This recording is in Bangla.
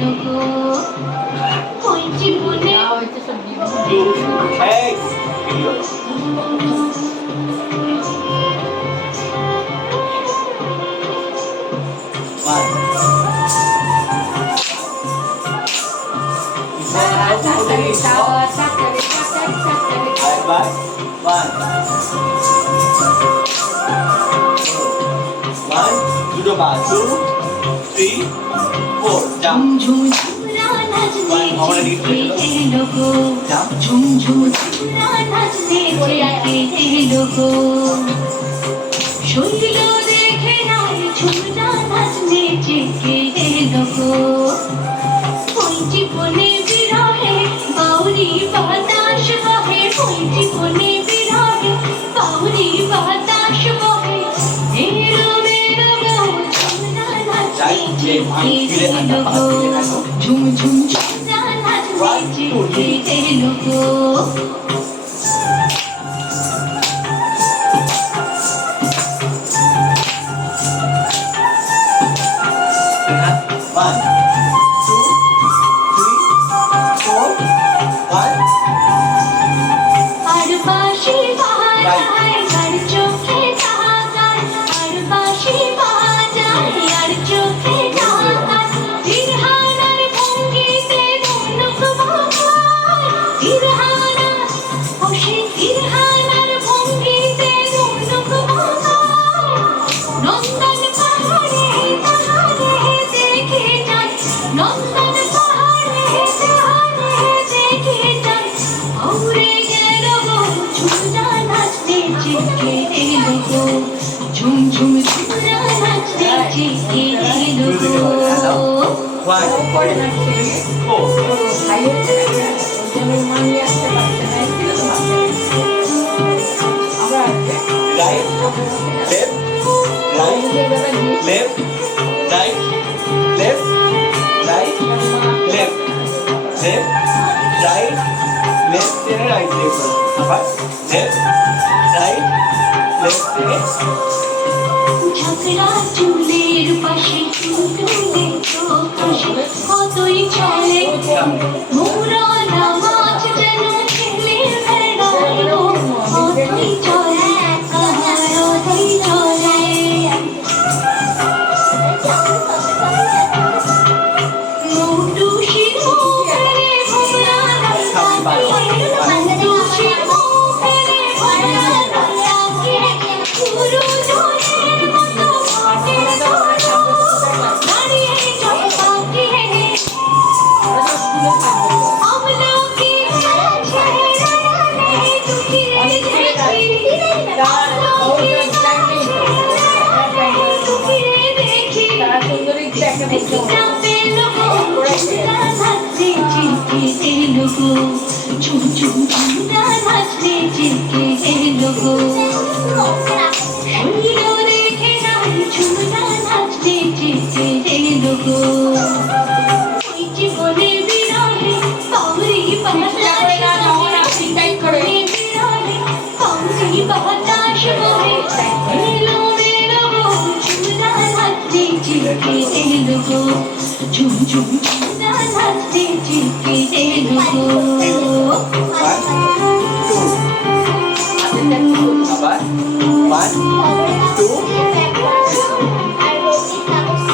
লোগো ওই জীবনে Hey, video. জীবনে বিরহে বাউরি বাতাস বহে ওই জীবনে বিরহে বাউরি বাতাস বহে মেরো মেরো ঝুমনা নাচে ঝুম ঝুম ঝুমনা নাচে লোগো ঝগড়া চুলের পাশে চুলে চোখে কতই চলে মোরা নামাজ যেন ছেলে ভেড়ায় কতই চলে কতই চলে মুটুসি মুখে ভোলা মুটুসি মুখে ভোলা পুরো ঝুম ঝুম ঝুমনা নাচতে চিরকে লোগো শরীর রেখে নাই ঝুমনা নাচতে চিরকে লোগো ওই জীবনে বিরহে বাউরি বাতাস বহে এলো মেলো ঝুমনা নাচতে চিরকে লোগো ঝুম ঝুম ঝুমনা নাচতে চিরকে লোগো One,